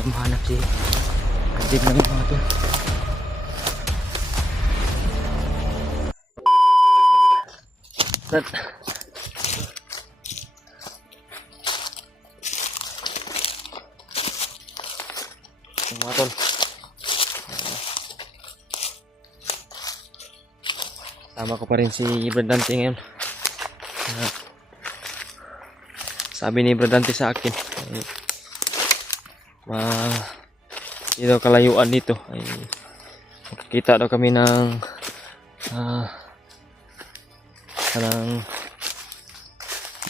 Mahanap si Kadib namin mga tol. Brad, mga tol, sama ko pa rin si Brad Dante ngayon. Sabi ni Brad Dante sa akin hindi daw kalayuan dito ay makikita daw kami ng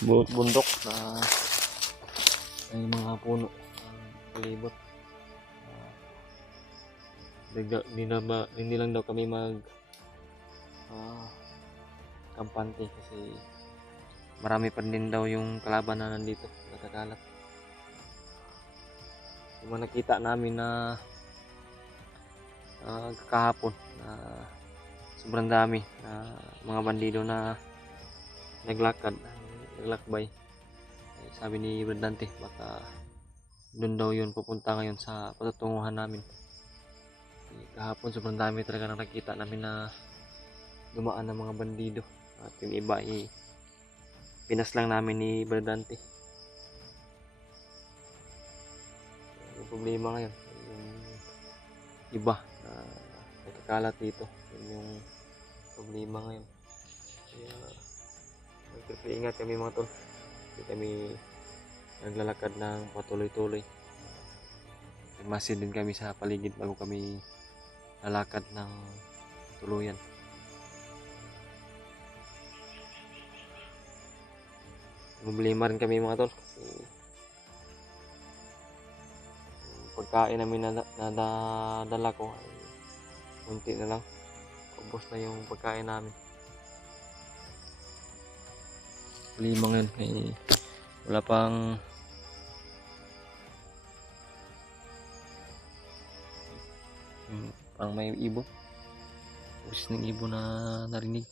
bundok na may mga puno palibot. Hindi lang daw kami mag kampante kasi marami pa din daw yung kalaban na nandito nakakalat. Yung mga nakita namin na kahapon na sobrang dami na mga bandido na naglakbay. Sabi ni Brad Dante baka doon daw yun pupunta ngayon sa patutunguhan namin. Kahapon sobrang dami talaga na nakita namin na dumaan ng mga bandido at yung iba pinas lang namin ni Brad Dante. Yung problema ngayon yung iba na nakakalat dito, yun yung problema ngayon. Kaya nagpipingat kami mga tol, hindi kami naglalakad ng patuloy-tuloy. Masid din kami sa paligid bago kami lalakad ng tuluyan. Problema rin kami mga tol kasi yung pagkain namin nadala ko ay kunti na lang, ubos na yung pagkain namin. Problema ngayon ay wala pang parang may ibon, usis ng ibon na narinig.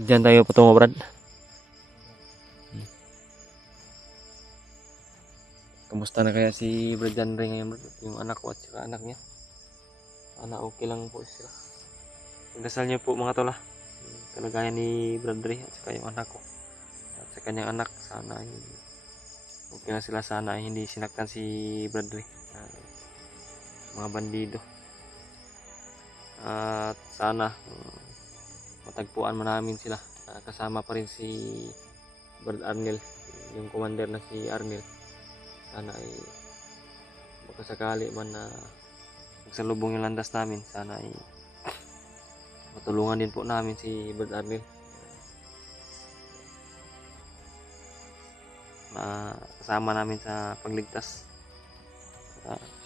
Diyan tayo patungo Brad. Kamusta na kaya si Brad Andre ngayon Brad? Yung anak ko at saka anak niya, sana okay lang po sila. Pagdasal niyo po mga tol kalagayan ni Brad Andre at saka yung anak ko at sa kanyang anak, sana okay na sila, sana hindi sinaktan si Brad Andre mga bandido, at sana matagpuan mo namin sila. Kasama pa rin si Brad Arnel, yung commander na si Arnel. Sana ay baka sakali man na magsalubong yung landas namin, sana ay matulungan din po namin si Brad Arnel na kasama namin sa pagligtas.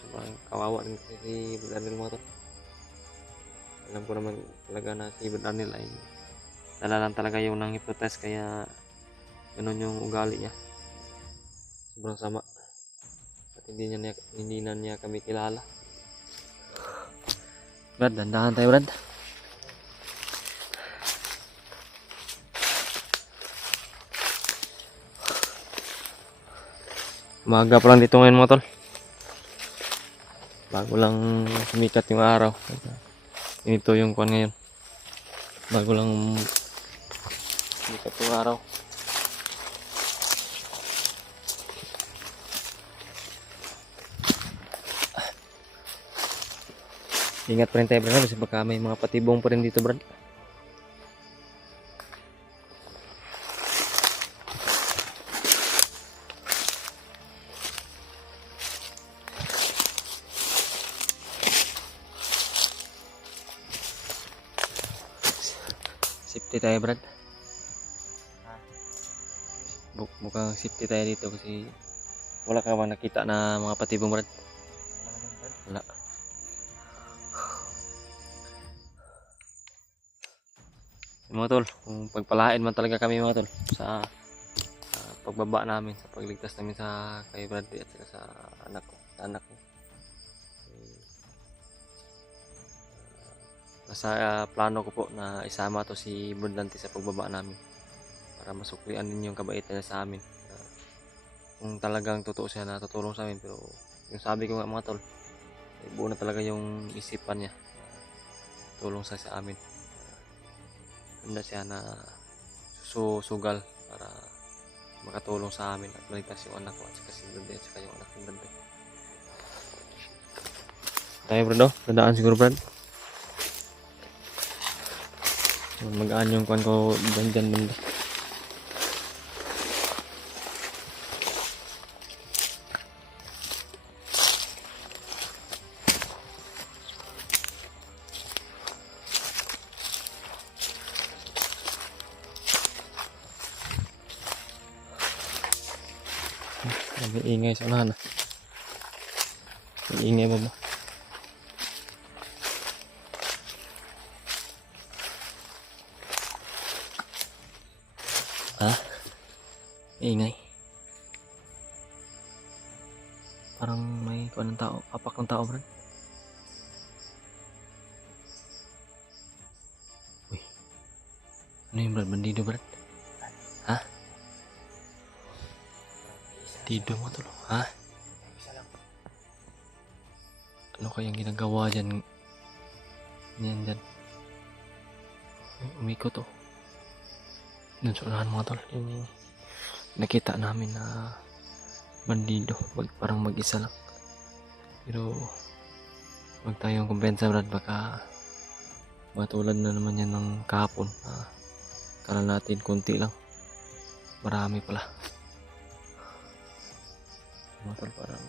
Sobrang kawawa rin kasi si Brad Arnel mga tol. Alam ko naman talaga na si Brad Arnel ay dala lang talaga yung nang hypnotize, kaya ganun yung ugali niya, sobrang sama at hindi na niya kami kilala. Brad, dandahan tayo Brad. Umaga pa lang dito ngayon mga tol, bago lang sumikat yung araw. Ito yung kuwan ngayon, bago lang sumikat yung araw. Ingat pa rin tayo Brad kasi baka may mga patibong pa rin dito Brad. Safety tayo Brad. Mukhang safety tayo dito kasi wala ka bang nakita na mga patibong Brad? Wala. Mga tol, kung pagpalain man talaga kami mga tol sa pagbaba namin, sa pagligtas namin sa kay Bradley at saka sa anak ko. Nasa plano ko po na isama to si Brad Dante sa pagbaba namin para masuklian din yung kabaitan niya sa amin. kung talagang totoo siya na tutulong sa amin. Pero yung sabi ko nga mga tol, buo na talaga yung isipan niya tulong sa amin. Handa siya na sugal para makatulong sa amin at maligtas yung anak ko at saka si Brad at saka yung anak ni Brad. Tayo Brad, no? Dadaan siguro Brad. Magaan yung kuhan ko dyan banda. May ingay sa unahan. May ingay ba ba? Ha? May ingay. Parang may kuha ng tao. Papak ng tao, Brad. Uy. Ano yung Brad? Bandido, Brad? Ha? Bandido mo tulo. Ha? Ano kayang ginagawa dyan? Yan dyan. Umikot oh. Doon sa unahan mga tol. Yung nakita namin na bandido. Parang mag-isa lang. Pero wag tayong kumpensa Brad. Baka matulad na naman yan ng kahapon. Kala natin konti lang. Marami pala. Mga tol parang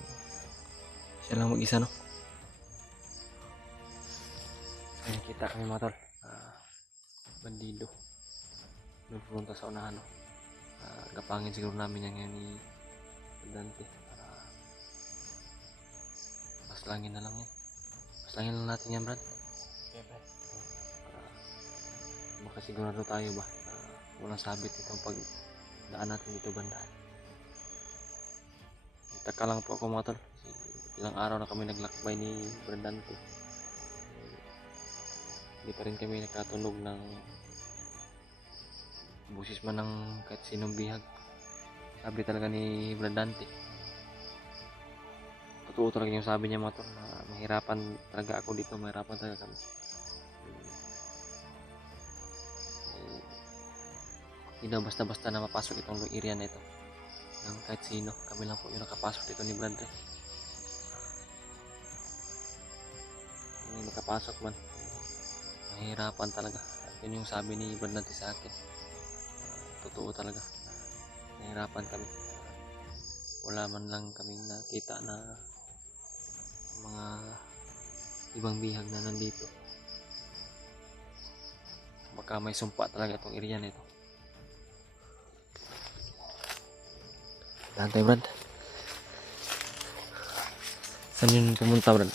siya lang mag-isa no. Ay, kita kami mga tol. Bandido. Nagpunta sa unahan no. Gapangin siguro namin yan ni Dante para paslangin na lang yan. Paslangin lang natin yan Brad. Okay Brad. Para makasigurado tayo ba walang sabit itong pagdaan natin dito banda. Taka lang po ako mga tol. Ilang araw na kami naglakbay ni Brad Dante. Hindi pa rin kami nakatunog ng busis man ng kahit sinong bihag. Sabi talaga ni Brad Dante. Totoo talaga yung sabi niya mga tol na mahirapan talaga ako dito, mahirapan talaga kami. Hindi daw basta-basta na mapasok itong area na ito ng kahit sino. Kami lang po yung nakapasok dito ni Brad. Hindi nakapasok man, mahirapan talaga. At yun yung sabi ni Brad Dante sa akin. Totoo talaga. Nahirapan kami. Wala man lang kaming nakita na mga ibang bihag na nandito. Baka may sumpa talaga itong area na ito. Dante Brad. Saan yun pumunta Brad?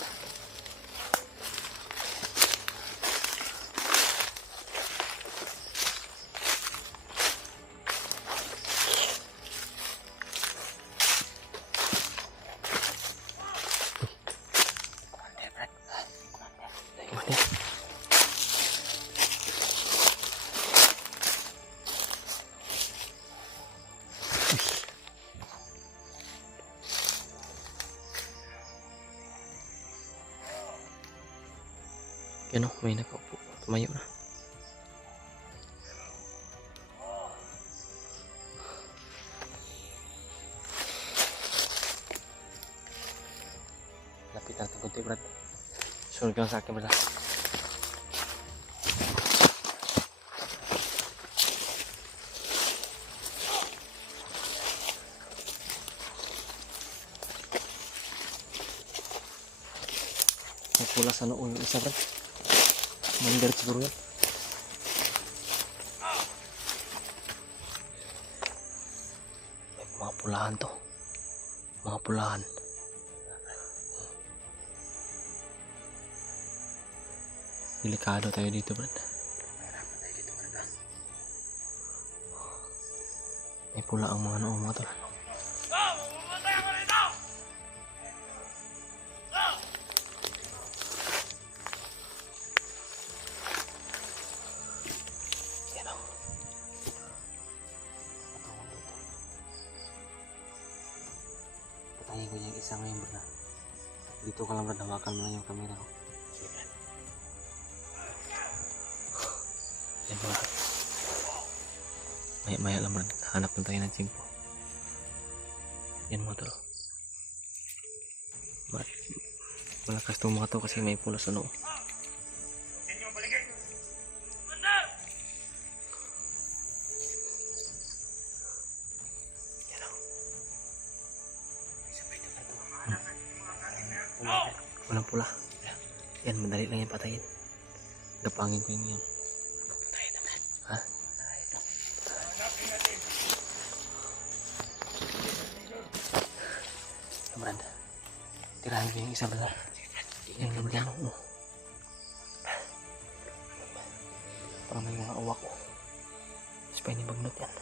Yan o, may nakaupo. Tumayo na. Lapit natin kunti Brad. Sunod ka lang sa akin Brad. May pula sa noo yung isa Brad. Mandir siguro yan. Mga pulahan to. Mga pulahan. Delikado tayo dito Brad. Mahirapan tayo dito Brad. May pula ang mga noo mga tol. Patayin ko yung isa ngayon, Brad. Dito ka lang, Brad. Hawakan mo na yung camera ko. Sige, Brad. Yan, Brad. Maya-maya lang, Brad. Hanap na tayo ng simpo. Yan mga tol. Malakas itong mga to kasi may pula sa noo. Walang pula. Yan, madali lang yung patayin. Gapangin ko yun yan. Patayin na, Brad. Ha? Patayin na. Brad, tirahin ko yung isa, Brad. Yan, Brad. Oo. Parang may mga uwak ko. Mas pa inibagnot yan.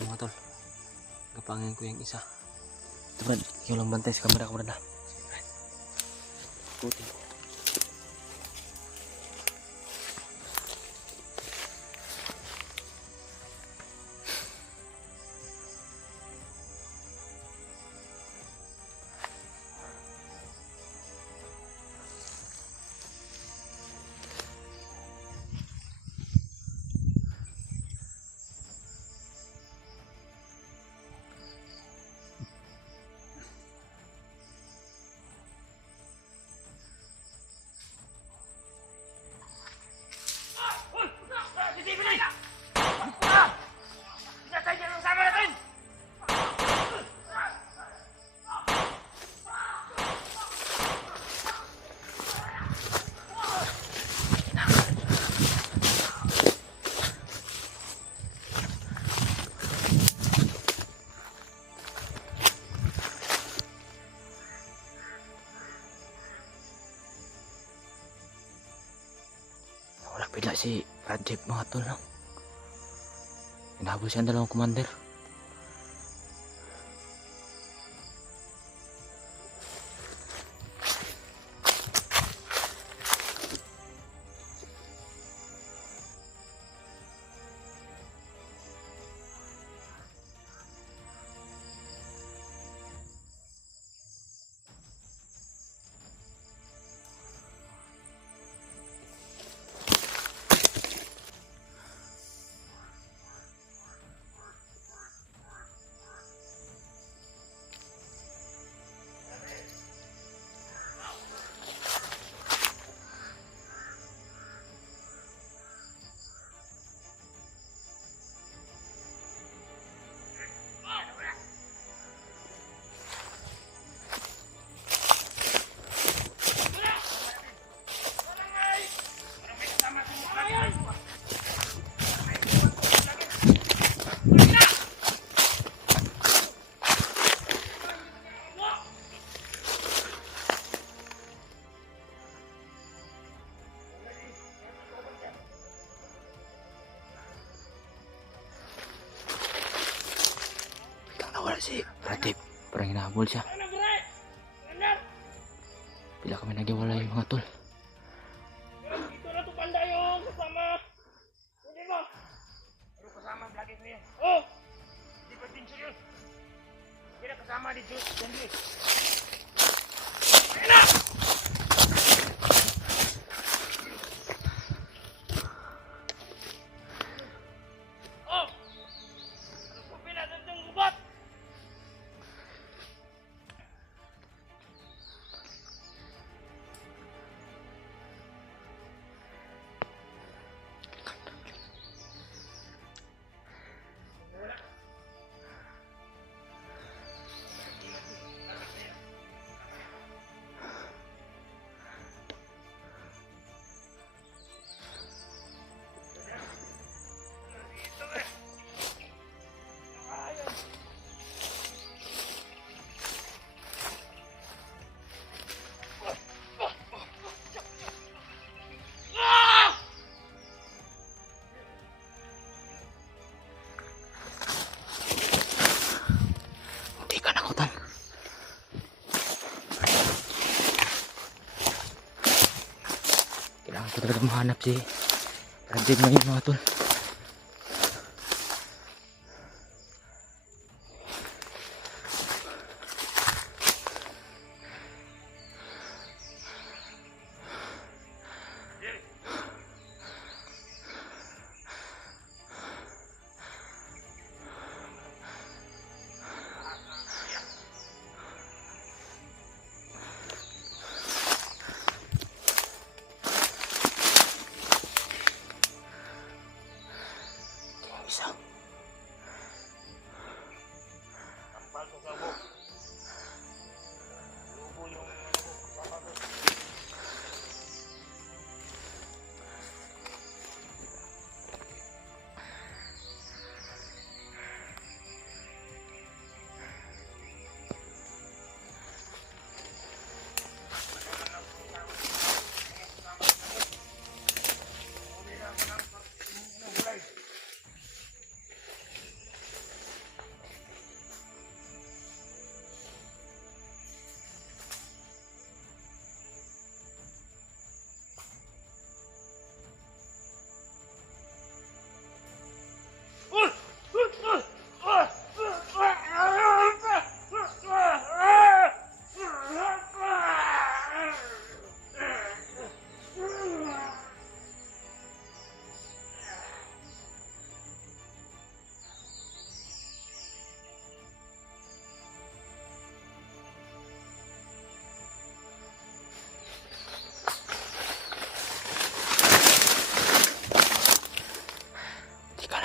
Yung mga tol. Gapangin ko yung isa. Ito, Brad. Ikaw lang bantay sa camera ko, Brad. Sige, Brad. Puti ko. Wala pila si Brad Jeep mga tol, no? Hinahabol siya ang dalawang commander. Nawala si Brad Jeep. Parang hinahabol siya. Pila kami nagiwala yung mga tol. Dito na to panda yung kasama. Hindi mo. Pero kasama ang vlogger ko yan. Oh! Hindi ko din yun. Hindi na kasama ni Diyos. Hindi. Ayun na! Oh! Ano ko pinatang gubat? Hindi ka nakutan. Kailangan ko talaga mahanap si Brad Jeep ngayon mga tol.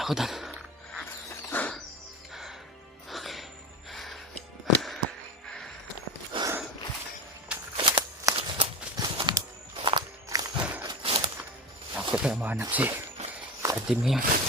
Nakakatakutan. Takot na mahanap si Adin ngayon.